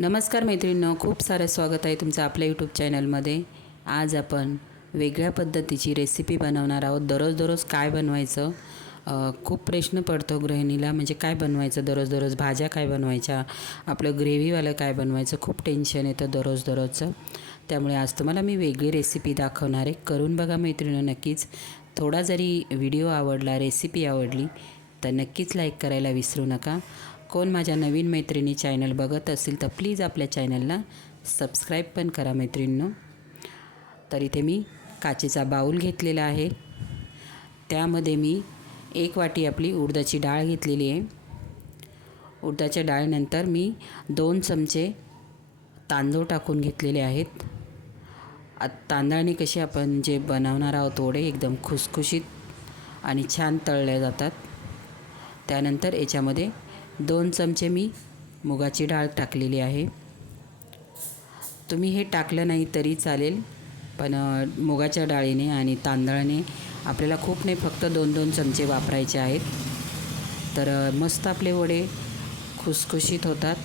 नमस्कार मैत्रिणींनो खूप सारं स्वागत आहे तुमचं आपल्या यूट्यूब चॅनलमध्ये आज आपण वेगळ्या पद्धतीची रेसिपी बनवणार आहोत. दररोज दररोज काय बनवायचं? खूप प्रश्न पडतो गृहिणीला म्हणजे काय बनवायचं? दररोज दररोज भाज्या काय बनवायच्या? आपलं ग्रेव्हीवालं काय बनवायचं? खूप टेन्शन येतं दररोज दररोजचं. त्यामुळे आज तुम्हाला मी वेगळी रेसिपी दाखवणार आहे. करून बघा मैत्रिणी नक्कीच. थोडा जरी व्हिडिओ आवडला रेसिपी आवडली तर नक्कीच लाईक करायला विसरू नका. कोण माझ्या नवीन मैत्रिणी चॅनल बघत असेल तर प्लीज आपल्या चॅनलला सबस्क्राईब पण करा मैत्रिणींनो. तर इथे मी काचेचा बाऊल घेतलेला आहे. त्यामध्ये मी एक वाटी आपली उडदाची डाळ घेतलेली आहे. उडदाच्या डाळीनंतर मी दोन चमचे तांदूळ टाकून घेतलेले आहेत. आ तांदळाने कसे आपण जे बनवणार आहोत वडे एकदम खुसखुशीत आणि छान तळले जातात. त्यानंतर याच्यामध्ये दोन चमचे मी मुगाची डाळ टाकलेली आहे. तुम्ही हे टाकलं नाही तरी चालेल पण मुगाच्या डाळीने आणि तांदळाने आपल्याला खूप नाही फक्त दोन दोन चमचे वापरायचे आहेत. तर मस्त आपले वडे खुसखुशीत होतात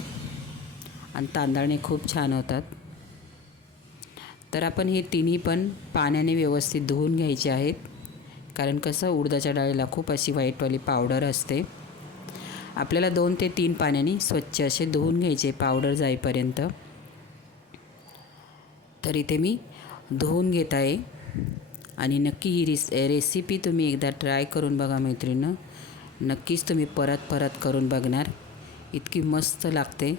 आणि तांदळाने खूप छान होतात. तर आपण हे तिन्ही पण पाण्याने व्यवस्थित धुवून घ्यायचे आहेत कारण कसं उडदाच्या डाळीला खूप अशी व्हाईटवाली पावडर असते. आपल्याला दोन ते तीन पाण्याने स्वच्छ असे धुवून घ्यायचे पावडर जाईपर्यंत. तर इथे मी धुवून घेत आहे. आणि नक्की ही रिस रेसिपी तुम्ही एकदा ट्राय करून बघा मैत्रिणं नक्कीच तुम्ही परत परत करून बघणार. इतकी मस्त लागते.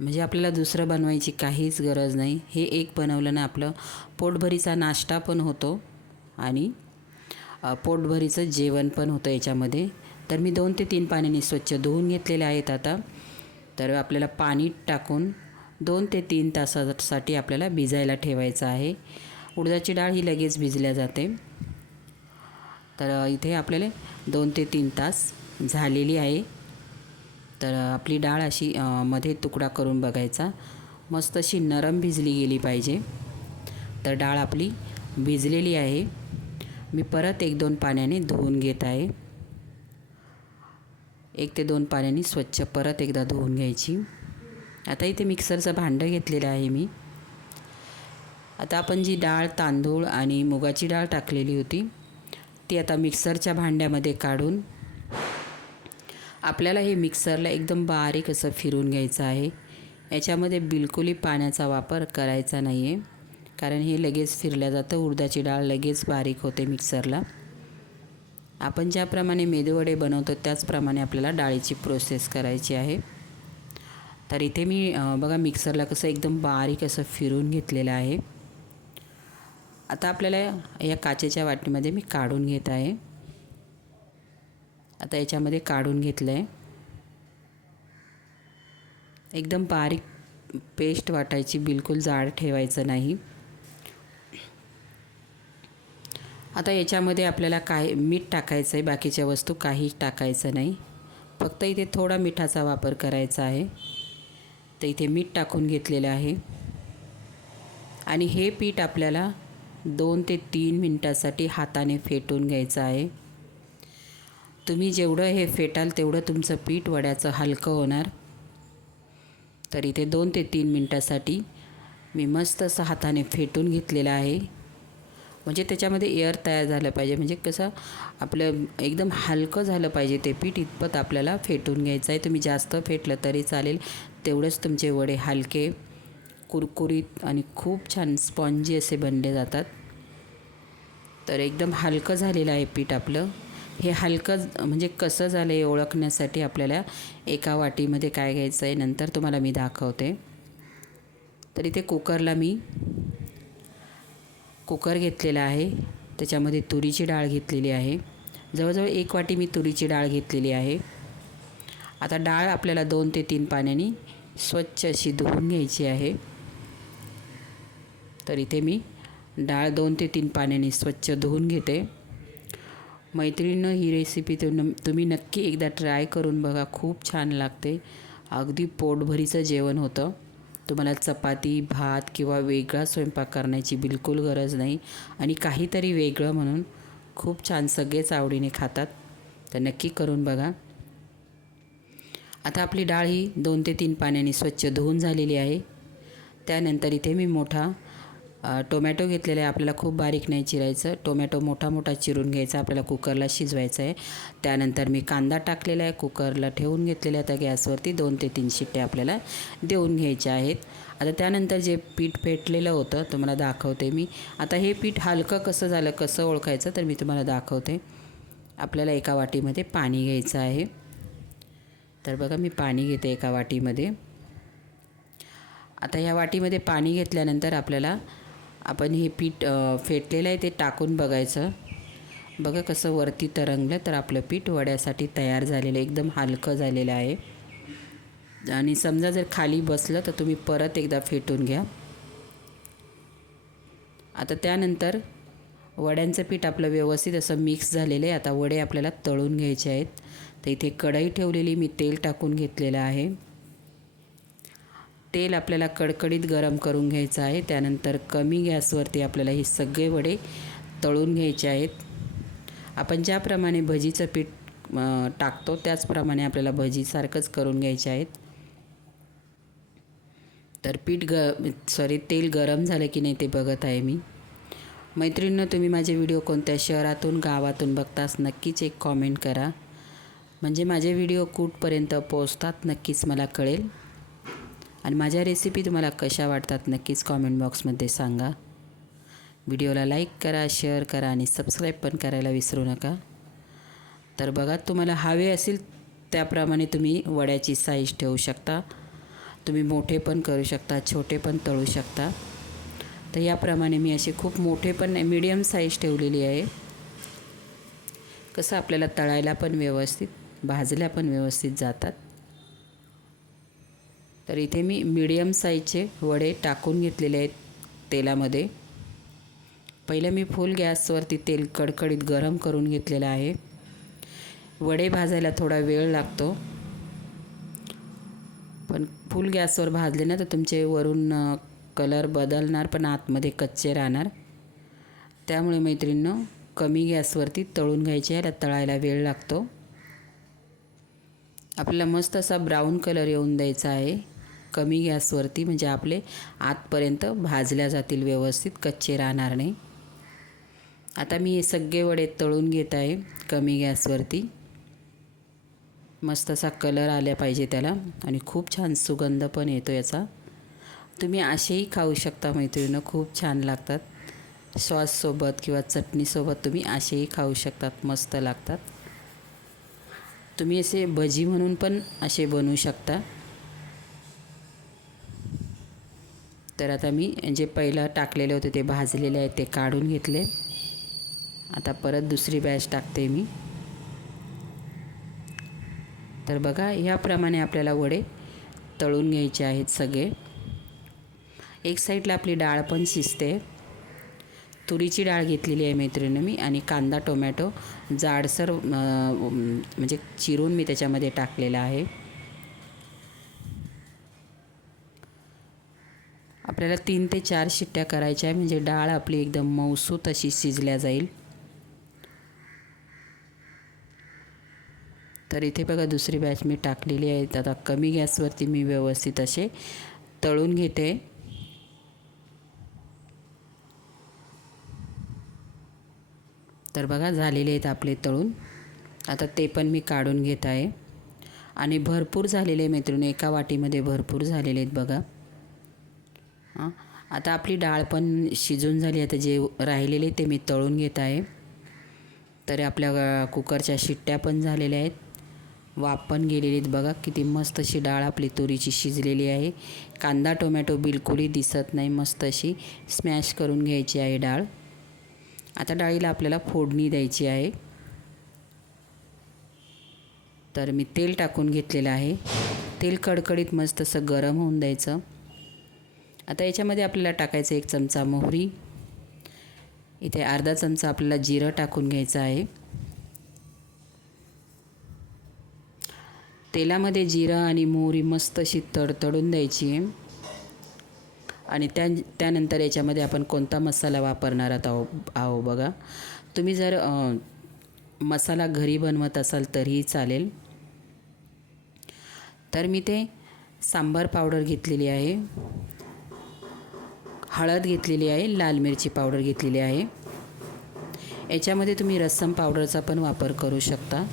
म्हणजे आपल्याला दुसरं बनवायची काहीच गरज नाही. हे एक बनवलं ना आपलं पोटभरीचा नाश्ता पण होतो. आणि पोटभरीचं जेवण पण होतं याच्यामध्ये. तर मी दोन ते तीन पाण्याने स्वच्छ धुवून घेतलेले आहेत आता. तर आपल्याला पाणी टाकून दोन ते तीन तासासाठी आपल्याला भिजायला ठेवायचं आहे. उडदाची डाळ ही लगेच भिजल्या जाते. तर इथे आपल्याला दोन ते तीन तास झालेली आहे. तर आपली डाळ अशी मध्ये तुकडा करून बघायचा. मस्त अशी नरम भिजली गेली पाहिजे. तर डाळ आपली भिजलेली आहे. मी परत एक दोन पाण्याने धुवून घेत आहे. एक ते दोन पाण्याने स्वच्छ परत एकदा धुवून घ्यायची. आता इथे मिक्सरचं भांडं घेतलेलं आहे मी. आता आपण जी डाळ तांदूळ आणि मुगाची डाळ टाकलेली होती ती आता मिक्सरच्या भांड्यामध्ये काढून आपल्याला हे मिक्सरला एकदम बारीक असं फिरून घ्यायचं आहे. याच्यामध्ये बिलकुलही पाण्याचा वापर करायचा नाही आहे कारण हे लगेच फिरल्या जातं. उडदाची डाळ लगेच बारीक होते मिक्सरला. आपण ज्याप्रमाणे मेदूवडे बनवतो त्याचप्रमाणे आपल्याला डाळीची प्रोसेस करायची आहे. तर इथे मी बघा मिक्सरला कसं एकदम बारीक असं फिरून घेतलेलं आहे. आता आपल्याला या काचेच्या वाटीमध्ये मी काढून घेत आहे. आता याच्यामध्ये काढून घेतलं आहे एकदम बारीक पेस्ट वाटायची बिलकुल जाड ठेवायचं नाही. आता याच्यामध्ये आपल्याला काय मीठ टाकायचं आहे बाकीच्या वस्तू काही टाकायचं नाही. फक्त इथे थोडा मिठाचा वापर करायचा आहे. तर इथे मीठ टाकून घेतलेलं आहे. आणि हे पीठ आपल्याला दोन ते तीन मिनटासाठी हाताने फेटून घ्यायचं आहे. तुम्ही जेवढं हे फेटाल तेवढं तुमचं पीठ वड्याचं हलकं होणार. तर इथे दोन ते तीन मिनटासाठी मी मस्त असं हाताने फेटून घेतलेलं आहे. म्हणजे त्याच्यामध्ये एअर तयार झालं पाहिजे. म्हणजे कसं आपलं एकदम हलकं झालं पाहिजे ते पीठ. इतपत आपल्याला फेटून घ्यायचं आहे तुम्ही जास्त फेटलं तरी चालेल. तेवढेच तुमचे वडे हलके कुरकुरीत आणि खूप छान स्पॉन्जी असे बनले जातात. तर एकदम हलकं झालेलं आहे पीठ आपलं. हे हलकं म्हणजे कसं झालं आहे ओळखण्यासाठी आपल्याला एका वाटीमध्ये काय घ्यायचं आहे नंतर तुम्हाला मी दाखवते. तर इथे कुकरला मी कुकर घेतलेला आहे. त्याच्यामध्ये तुरीची डाळ घेतलेली आहे. जवळजवळ एक वाटी मी तुरीची डाळ घेतलेली आहे. आता डाळ आपल्याला दोन ते तीन पाण्याने स्वच्छ अशी धुवून घ्यायची आहे. तर इथे मी डाळ दोन ते तीन पाण्याने स्वच्छ धुवून घेते. मैत्रिणीनं ही रेसिपी तुम तुम्ही नक्की एकदा ट्राय करून बघा. खूप छान लागते. अगदी पोटभरीचं जेवण होतं. तुम्हाला चपाती भात किंवा वेगळा स्वयंपाक करण्याची बिलकुल गरज नाही. आणि काहीतरी वेगळं म्हणून खूप छान सगळेच आवडीने खातात. तर नक्की करून बघा. आता आपली डाळ ही दोन ते तीन पाण्याने स्वच्छ धुवून झालेली आहे. त्यानंतर इथे मी मोठा टोमॅटो घेतलेला आहे आपल्याला खूप बारीक नाही चिरायचं. टोमॅटो मोठा मोठा चिरून घ्यायचा आपल्याला कुकरला शिजवायचं आहे. त्यानंतर मी कांदा टाकलेला आहे कुकरला ठेवून घेतलेला आहे आता गॅसवरती दोन ते तीन शिट्टे आपल्याला देऊन घ्यायचे आहेत. आता त्यानंतर जे पीठ फेटलेलं होतं तुम्हाला दाखवते मी. आता हे पीठ हलकं कसं झालं कसं ओळखायचं तर मी तुम्हाला दाखवते. आपल्याला एका वाटीमध्ये पाणी घ्यायचं आहे. तर बघा मी पाणी घेते एका वाटीमध्ये. आता या वाटीमध्ये पाणी घेतल्यानंतर आपल्याला आपण हे पीठ फेटलेलं आहे ते टाकून बघायचं. बघा कसं वरती तरंगलं तर आपलं पीठ वड्यासाठी तयार झालेलं एकदम हलकं झालेलं आहे. आणि समजा जर खाली बसलं तर तुम्ही परत एकदा फेटून घ्या. आता त्यानंतर वड्यांचं पीठ आपलं व्यवस्थित असं मिक्स झालेलं आहे. आता वडे आपल्याला तळून घ्यायचे आहेत. तर इथे कढई ठेवलेली मी तेल टाकून घेतलेलं आहे. तेल आपल्याला कडकडीत गरम करून घ्यायचं आहे. त्यानंतर कमी गॅसवरती आपल्याला हे सगळे वडे तळून घ्यायचे आहेत. आपण ज्याप्रमाणे भजीचं पीठ टाकतो त्याचप्रमाणे आपल्याला भजीसारखंच करून घ्यायचे आहेत. तर पीठ ग सॉरी तेल गरम झालं की नाही ते बघत आहे मी. मैत्रिणींनो तुम्ही माझे व्हिडिओ कोणत्या शहरातून गावातून बघतास नक्कीच एक कॉमेंट करा. म्हणजे माझे व्हिडिओ कुठपर्यंत पोचतात नक्कीच मला कळेल. आणि माझ्या रेसिपी तुम्हाला कशा वाटतात नक्कीच कॉमेंट बॉक्समध्ये सांगा. व्हिडिओला लाईक करा शेअर करा आणि सबस्क्राईब पण करायला विसरू नका. तर बघा तुम्हाला हवे असेल त्याप्रमाणे तुम्ही वड्याची साईज ठेवू शकता. तुम्ही मोठे पण करू शकता छोटे पण तळू शकता. तर याप्रमाणे मी असे खूप मोठे पण मीडियम साईज ठेवलेली आहे. कसं आपल्याला तळायला पण व्यवस्थित भाजल्या पण व्यवस्थित जातात. तर इथे मी मीडियम साईजचे वडे टाकून घेतलेले आहेत तेलामध्ये. पहिलं मी फुल गॅसवरती तेल कडकडीत गरम करून घेतलेलं आहे. वडे भाजायला थोडा वेळ लागतो. पण फुल गॅसवर भाजले ना तर तुमचे वरून कलर बदलणार पण आतमध्ये कच्चे राहणार. त्यामुळे मैत्रिणीनं कमी गॅसवरती तळून घ्यायचे याला तळायला वेळ लागतो. आपल्याला मस्त असा ब्राऊन कलर येऊन द्यायचा आहे. कमी गॅसवरती म्हणजे आपले आतपर्यंत भाजल्या जातील व्यवस्थित कच्चे राहणार नाही. आता मी हे सगळे वडे तळून घेत आहे कमी गॅसवरती. मस्त असा कलर आल्या पाहिजे त्याला आणि खूप छान सुगंध पण येतो याचा. तुम्ही असेही खाऊ शकता मैत्रिणीनं खूप छान लागतात. सॉससोबत किंवा चटणीसोबत तुम्ही असेही खाऊ शकतात मस्त लागतात. तुम्ही असे भजी म्हणून पण असे बनवू शकता. तर आता मी जे पहिलं टाकलेले होते ते भाजलेले आहेत ते काढून घेतले. आता परत दुसरी बॅच टाकते मी. तर बघा ह्याप्रमाणे आपल्याला वडे तळून घ्यायचे आहेत सगळे. एक साईडला आपली डाळ पण शिजते. तुरीची डाळ घेतलेली आहे मैत्रिणी मी आणि कांदा टोमॅटो जाडसर म्हणजे चिरून मी त्याच्यामध्ये टाकलेला आहे. आपल्याला तीन ते चार शिट्ट्या करायच्या आहे. म्हणजे डाळ आपली एकदम मऊसू तशी शिजल्या जाईल. तर इथे बघा दुसरी बॅच मी टाकलेली आहे. आता कमी गॅसवरती मी व्यवस्थित असे तळून घेते. तर बघा झालेले आहेत आपले तळून. आता ते पण मी काढून घेत आहे. आणि भरपूर झालेले मैत्रिणी एका वाटीमध्ये भरपूर झालेले आहेत बघा. हां? आता आपली डाळ पण शिजून झाली. आता जे राहिलेले ते मी तळून घेत आहे. तर आपल्या कुकरच्या शिट्ट्या पण झालेल्या आहेत. वाफ पण गेलेली आहेत. बघा किती मस्त अशी डाळ आपली तुरीची शिजलेली आहे. कांदा टोमॅटो बिलकुलही दिसत नाही मस्त अशी. स्मॅश करून घ्यायची आहे डाळ. आता डाळीला आपल्याला फोडणी द्यायची आहे. तर मी तेल टाकून घेतलेलं आहे. तेल कडकडीत मस्त असं गरम होऊन द्यायचं. आता याच्यामध्ये आपल्याला टाकायचं एक चमचा मोहरी. इथे अर्धा चमचा आपल्याला जिरं टाकून घ्यायचं आहे. तेलामध्ये जिरं आणि मोहरी मस्त अशी तडतडून द्यायची आहे. आणि त्या त्यानंतर याच्यामध्ये आपण कोणता मसाला वापरणार आहो आहो बघा. तुम्ही जर मसाला घरी बनवत असाल तरीही चालेल. तर मी ते सांबार पावडर घेतलेली आहे. हळद घेतलेली आहे लाल मिरची पावडर घेतलेली आहे. याच्यामध्ये तुम्ही रस्सम पावडरचा पण वापर करू शकता.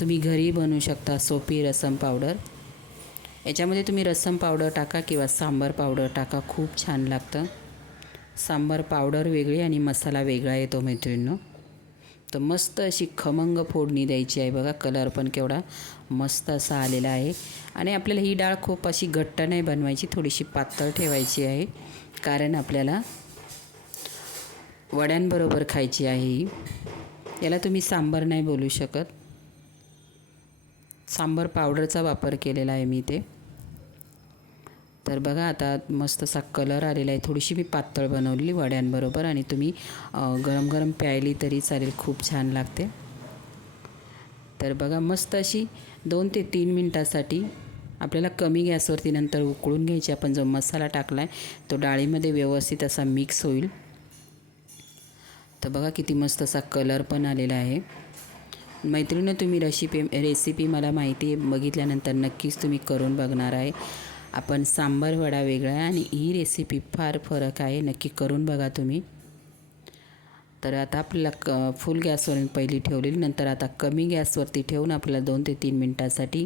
तुम्ही घरी बनवू शकता सोपी रसम पावडर. याच्यामध्ये तुम्ही रसम पावडर टाका किंवा सांबार पावडर टाका खूप छान लागतं. सांबार पावडर वेगळी आणि मसाला वेगळा येतो मैत्रिणींनो. तर मस्त अशी खमंग फोडणी द्यायची आहे बघा कलर पण केवढा मस्त असा आलेला आहे. आणि आपल्याला ही डाळ खूप अशी घट्ट नाही बनवायची थोडीशी पातळ ठेवायची आहे. कारण आपल्याला वड्यांबरोबर खायची आहे. ही याला तुम्ही सांबार नाही बोलू शकत. सांबार पावडरचा वापर केलेला आहे मी ते तर बघा आता मस्त असा कलर आलेला आहे. थोडीशी मी पातळ बनवलेली वड्यांबरोबर आणि तुम्ही गरम गरम प्यायली तरी चालेल. खूप छान लागते. तर बघा मस्त अशी दोन ते तीन मिनटासाठी आपल्याला कमी गॅसवरती नंतर उकळून घ्यायची. आपण जो मसाला टाकला आहे तो डाळीमध्ये व्यवस्थित असा मिक्स होईल. तर बघा किती मस्त असा कलर पण आलेला आहे. मैत्रिणं तुम्ही रेसिपी रेसिपी मला माहिती आहे बघितल्यानंतर नक्कीच तुम्ही करून बघणार आहे. आपण सांबार वडा वेगळा आहे आणि ही रेसिपी फार फरक आहे. नक्की करून बघा तुम्ही. तर आता आपल्याला क फुल गॅसवर पहिली ठेवलेली. नंतर आता कमी गॅसवरती ठेवून आपल्याला दोन ते तीन मिनटासाठी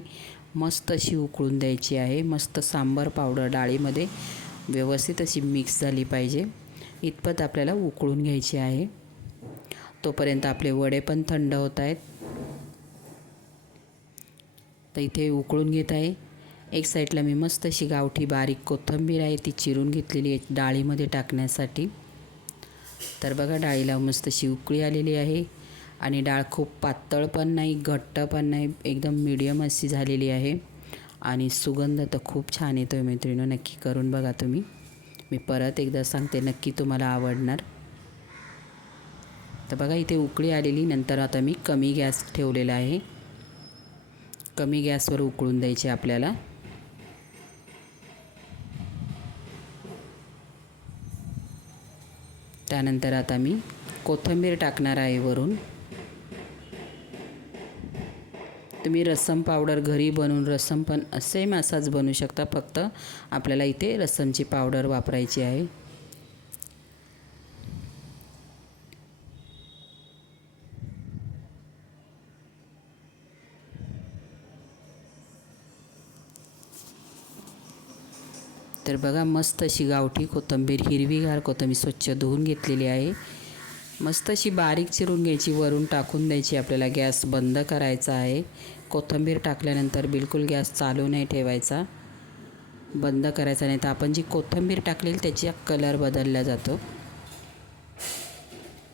मस्त अशी उकळून द्यायची आहे. मस्त सांबार पावडर डाळीमध्ये व्यवस्थित अशी मिक्स झाली पाहिजे. इतपत आपल्याला उकळून घ्यायची आहे. तोपर्यंत आपले वडे पण थंड होत आहेत. तर इथे उकळून घेत आहे. एक साईडला मी मस्त अशी गावठी बारीक कोथिंबीर आहे ती चिरून घेतलेली आहे डाळीमध्ये टाकण्यासाठी. तर बघा डाळीला मस्त अशी उकळी आलेली आहे. आणि डाळ खूप पातळ पण नाही घट्ट पण नाही एकदम मिडियम अशी झालेली आहे. आणि सुगंध तर खूप छान येतो आहे मैत्रिणी नक्की करून बघा तुम्ही. मी परत एकदा सांगते नक्की तुम्हाला आवडणार. तर बघा इथे उकळी आलेली नंतर आता मी कमी गॅस ठेवलेला आहे. कमी गॅसवर उकळून द्यायचे आपल्याला. त्यानंतर आता मी कोथिंबीर टाकणार आहे वरून. तुम्ही रसम पावडर घरी बनवून रसम पण सेम असाच बनवू शकता. फक्त आपल्याला इथे रसमची पावडर वापरायची आहे. तर बघा मस्त अशी गावठी कोथिंबीर हिरवीगार कोथंबीर स्वच्छ धुवून घेतलेली आहे. मस्त अशी बारीक चिरून घ्यायची वरून टाकून द्यायची आपल्याला गॅस बंद करायचा आहे. कोथिंबीर टाकल्यानंतर बिलकुल गॅस चालू नाही ठेवायचा. बंद करायचा नाही तर आपण जी कोथिंबीर टाकलेली त्याची कलर बदलला जातो.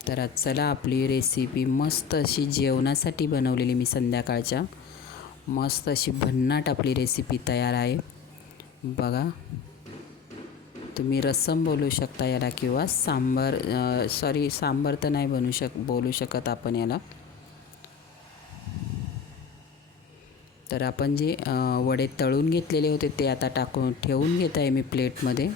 तर आज चला आपली रेसिपी मस्त अशी जेवणासाठी बनवलेली मी संध्याकाळच्या. मस्त अशी भन्नाट आपली रेसिपी तयार आहे. बघा. तुम्ही रस्सम बोलू शकता याला किंवा सांबार सॉरी सांबार तर नाही बनू शक बोलू शकत आपण याला. तर आपण जे वडे तळून घेतलेले होते ते आता टाकून ठेवून घेत आहे मी प्लेटमध्ये.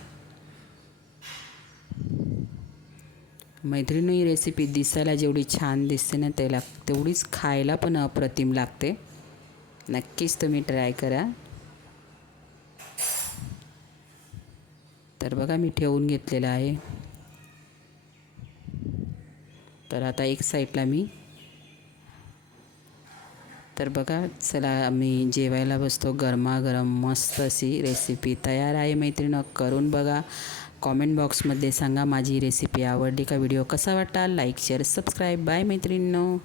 मैत्रिणी ही रेसिपी दिसायला जेवढी छान दिसते ना त्याला तेवढीच खायला पण अप्रतिम लागते. नक्कीच तुम्ही ट्राय करा. तर बघा मी ठेवून घेतलेलं आहे. तर आता एक साईडला मी तर बघा चला आम्ही जेवायला बसतो. गरमागरम मस्त अशी रेसिपी तयार आहे मैत्रिणं. करून बघा. कॉमेंट बॉक्समध्ये सांगा माझी रेसिपी आवडली का? व्हिडिओ कसा वाटला? लाईक शेअर सबस्क्राईब बाय मैत्रिणींनो.